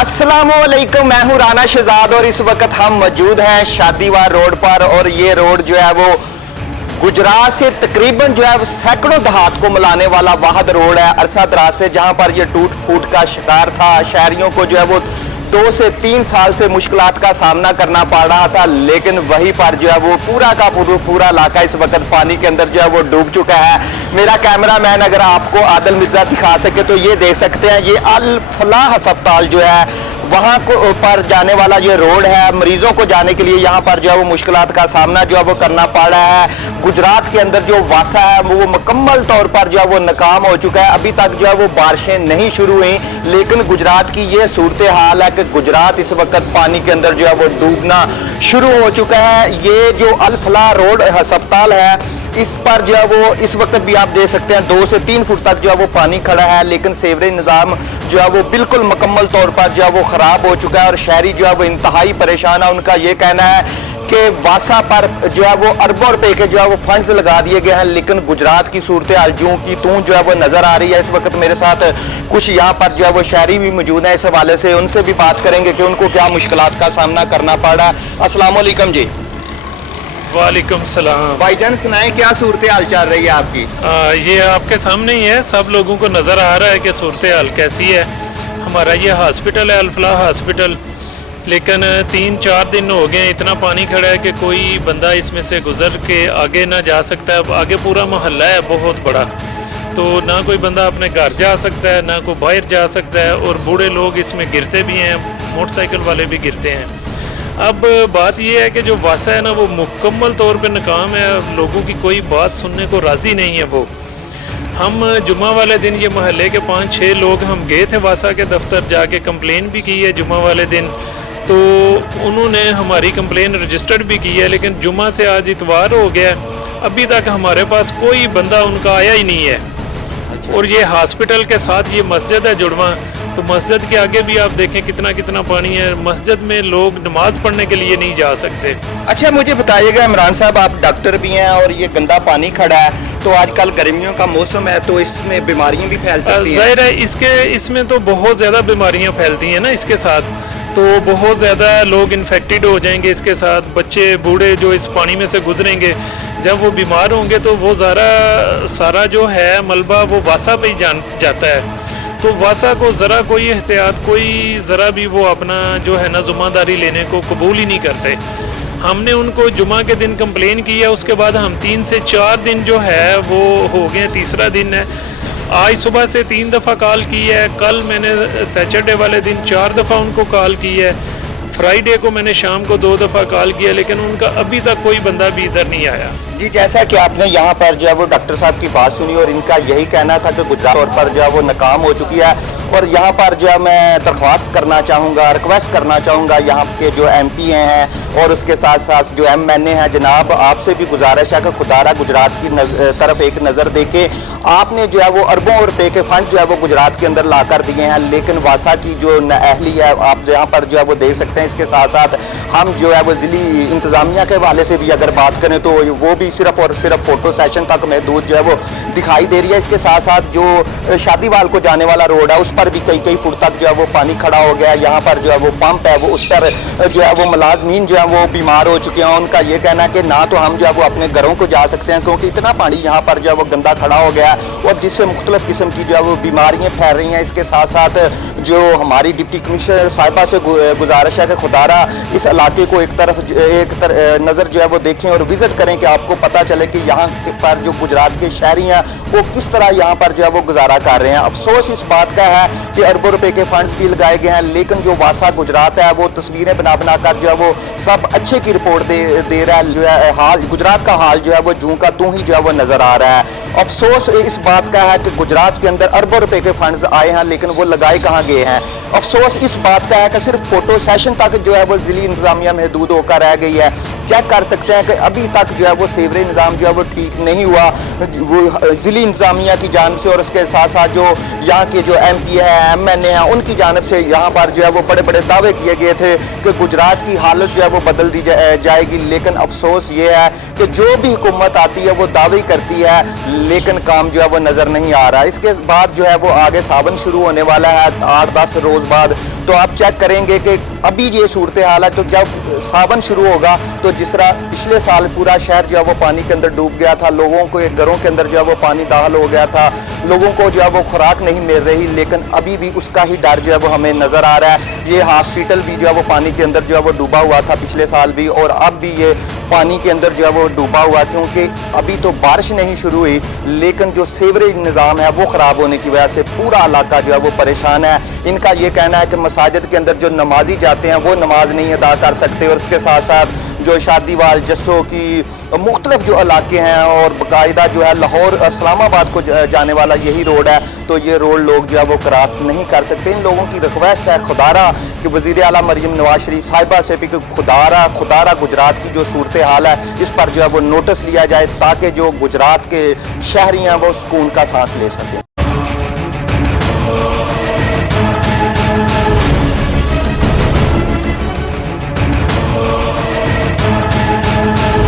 अस्सलामुअलैकुम, मैं हूँ राना शहजाद और इस वक्त हम मौजूद हैं शादीवार रोड पर। और ये रोड जो है वो गुजरात से तकरीबन जो है वो सैकड़ों देहात को मिलाने वाला वाहद रोड है अरसा दराज से, जहाँ पर ये टूट फूट का शिकार था। शहरियों को जो है वो 2 से 3 साल से मुश्किलात का सामना करना पड़ रहा था, लेकिन वहीं पर जो है वो पूरा का पूरा इलाका इस वक्त पानी के अंदर जो है वो डूब चुका है। मेरा कैमरा मैन अगर आपको आदिल मिर्जा दिखा सके तो ये देख सकते हैं, ये अल फलाह अस्पताल जो है वहाँ को पर जाने वाला ये रोड है। मरीजों को जाने के लिए यहाँ पर जो है वो मुश्किलात का सामना जो है वो करना पड़ रहा है। गुजरात के अंदर जो वासा है वो मुकम्मल तौर पर जो है वो नाकाम हो चुका है। अभी तक जो है वो बारिशें नहीं शुरू हुई, लेकिन गुजरात की ये सूरत हाल है कि गुजरात इस वक्त पानी के अंदर जो है वो डूबना शुरू हो चुका है। ये जो अल फलाह रोड अस्पताल है, इस पर जो है वो इस वक्त भी आप देख सकते हैं 2 से 3 फुट तक जो है वो पानी खड़ा है, लेकिन सीवरेज निज़ाम जो है वो बिल्कुल मुकम्मल तौर पर जो है वो ख़राब हो चुका है और शहरी जो है वो इंतहाई परेशान है। उनका ये कहना है कि वासा पर जो है वो अरबों रुपए के जो है वो फंड्स लगा दिए गए हैं, लेकिन गुजरात की सूरत हाल जूं की तूं जो है वो नज़र आ रही है। इस वक्त मेरे साथ कुछ यहाँ पर जो है वो शहरी भी मौजूद है, इस हवाले से उनसे भी बात करेंगे कि उनको क्या मुश्किलात का सामना करना पड़ रहा है। अस्सलाम वालेकुम जी। वालेकुम सलाम। भाईजान सुनाएं, क्या सूरत हाल चल रही है आपकी? ये आपके सामने ही है, सब लोगों को नज़र आ रहा है कि सूरत हाल कैसी है। हमारा ये हॉस्पिटल है अल फलाह हॉस्पिटल, लेकिन 3-4 दिन हो गए इतना पानी खड़ा है कि कोई बंदा इसमें से गुजर के आगे ना जा सकता है। आगे पूरा मोहल्ला है बहुत बड़ा, तो ना कोई बंदा अपने घर जा सकता है ना कोई बाहर जा सकता है, और बूढ़े लोग इसमें गिरते भी हैं, मोटरसाइकिल वाले भी गिरते हैं। अब बात यह है कि जो वासा है ना वो मुकम्मल तौर पे नाकाम है, लोगों की कोई बात सुनने को राज़ी नहीं है वो। हम जुमा वाले दिन ये महल्ले के 5-6 लोग हम गए थे वासा के दफ्तर, जाके कंप्लेन भी की है जुमा वाले दिन, तो उन्होंने हमारी कंप्लेन रजिस्टर्ड भी की है, लेकिन जुमा से आज इतवार हो गया, अभी तक हमारे पास कोई बंदा उनका आया ही नहीं है। और ये हॉस्पिटल के साथ ये मस्जिद है जुड़वा, तो मस्जिद के आगे भी आप देखें कितना कितना पानी है। मस्जिद में लोग नमाज पढ़ने के लिए नहीं जा सकते। अच्छा, मुझे बताइएगा इमरान साहब, आप डॉक्टर भी हैं और ये गंदा पानी खड़ा है, तो आजकल गर्मियों का मौसम है तो इसमें बीमारियां भी फैल सकती हैं। जाहिर है इसमें तो बहुत ज़्यादा बीमारियां फैलती हैं ना, इसके साथ तो बहुत ज़्यादा लोग इन्फेक्टेड हो जाएंगे। इसके साथ बच्चे बूढ़े जो इस पानी में से गुजरेंगे, जब वो बीमार होंगे तो वो सारा जो है मलबा वो वासा पे ही जाता है। तो वासा को ज़रा कोई एहतियात, कोई ज़रा भी वो अपना जो है ना ज़िम्मेदारी लेने को कबूल ही नहीं करते। हमने उनको जुमा के दिन कंप्लेन की है, उसके बाद हम 3 से 4 दिन जो है वो हो गए, तीसरा दिन है। आज सुबह से 3 दफ़ा कॉल की है, कल मैंने सैटरडे वाले दिन 4 दफ़ा उनको कॉल की है, फ्राइडे को मैंने शाम को 2 दफ़ा कॉल किया, लेकिन उनका अभी तक कोई बंदा भी इधर नहीं आया। जी, जैसा कि आपने यहाँ पर जो है वो डॉक्टर साहब की बात सुनी और इनका यही कहना था कि गुजरात तौर पर जो है वो नाकाम हो चुकी है। और यहाँ पर जो है मैं दरख्वास्त करना चाहूँगा, रिक्वेस्ट करना चाहूँगा यहाँ के जो MP हैं और उसके साथ साथ जो MNA हैं, जनाब आपसे भी गुजारिश है कि खुदारा गुजरात की तरफ एक नज़र देखें। आपने जो है वो अरबों रुपए के फंड जो है वो गुजरात के अंदर ला कर दिए हैं, लेकिन वासा की जो अहली है आप यहाँ पर जो है वो देख सकते हैं। इसके साथ साथ हम जो है वो ज़िली इंतज़ामिया के हवाले से भी अगर बात करें तो वो भी सिर्फ और सिर्फ फ़ोटो सेशन तक महदूद जो है वो दिखाई दे रही है। इसके साथ साथ जो शादीवाल को जाने वाला रोड है उस पर भी कई फुट तक जो है वो पानी खड़ा हो गया है। यहाँ पर जो है वो पंप है वो उस पर जो है वो मुलाजमीन जो है वो बीमार हो चुके हैं। उनका ये कहना है कि ना तो हम जो है वो अपने घरों को जा सकते हैं क्योंकि इतना पानी यहाँ पर जो है वो गंदा खड़ा हो गया है और जिससे मुख्तलिफ किस्म की जो है वो बीमारियाँ फैल रही हैं। इसके साथ साथ जो हमारी डिप्टी कमिश्नर साहिबा से गुजारिश है कि खुदारा इस इलाके को एक नज़र जो है वो देखें और विज़िट करें कि आपको पता चले कि यहाँ पर जो गुजरात के शहरी हैं वो किस तरह यहाँ पर जो है वो गुजारा कर रहे हैं। अफसोस इस बात का है कि अरबों रुपए के फंड्स भी लगाए गए हैं, लेकिन जो वासा गुजरात है वो तस्वीरें बना कर जो है वो सब अच्छे की रिपोर्ट दे रहा है। जो है हाल गुजरात का हाल जो है वो जूं का तूं ही जो है वो नज़र आ रहा है। अफसोस इस बात का है कि गुजरात के अंदर अरबों रुपए के फंड्स आए हैं, लेकिन वो लगाए कहाँ गए हैं। अफसोस इस बात का है कि सिर्फ फ़ोटो सेशन तक जो है वो ज़िली इंतज़ामिया महदूद होकर रह गई है। चेक कर सकते हैं कि अभी तक जो है वो सीवरेज निज़ाम जो है वो ठीक नहीं हुआ, वो ज़िली इंतज़ामिया की जानिब से और उसके साथ साथ जो यहाँ के जो MP है MNA हैं उनकी जानिब से यहाँ पर जो है वो बड़े बड़े दावे किए गए थे कि गुजरात की हालत जो है वो बदल दी जाएगी। लेकिन अफसोस ये है कि जो भी हुकूमत आती है वो दावे करती है, लेकिन काम जो है वो नज़र नहीं आ रहा। इसके बाद जो है वो आगे सावन शुरू होने वाला है 8-10 रोज़ बाद, تو آپ چیک کریں گے کہ ابھی یہ صورتحال ہے. تو جب ساون شروع ہوگا تو جس طرح پچھلے سال پورا شہر جو ہے وہ پانی کے اندر ڈوب گیا تھا, لوگوں کو گھروں کے اندر جو ہے وہ پانی داخل ہو گیا تھا, لوگوں کو جو ہے وہ خوراک نہیں مل رہی, لیکن ابھی بھی اس کا ہی ڈر جو ہے وہ ہمیں نظر آ رہا ہے. یہ ہاسپٹل بھی جو ہے وہ پانی کے اندر جو ہے وہ ڈوبا ہوا تھا پچھلے سال بھی, اور اب بھی یہ پانی کے اندر جو ہے وہ ڈوبا ہوا, کیونکہ ابھی تو بارش نہیں شروع ہوئی, لیکن جو سیوریج نظام ہے وہ خراب ہونے کی وجہ سے پورا علاقہ جو ہے وہ پریشان ہے. ان کا یہ کہنا ہے کہ مساجد کے اندر جو نمازی جاتے ہیں وہ نماز نہیں ادا کر سکتے, اور اس کے ساتھ ساتھ جو شادی وال جسوں کی مختلف جو علاقے ہیں, اور باقاعدہ جو ہے لاہور اسلام آباد کو جانے والا یہی روڈ ہے, تو یہ روڈ لوگ جو ہے وہ کراس نہیں کر سکتے. ان لوگوں کی ریکویسٹ ہے خدارہ کہ وزیر اعلیٰ مریم نواز شریف صاحبہ سے بھی کہ خدارہ گجرات کی جو صورتحال ہے اس پر جو ہے وہ نوٹس لیا جائے, تاکہ جو گجرات کے شہری ہیں وہ سکون کا سانس لے سکیں.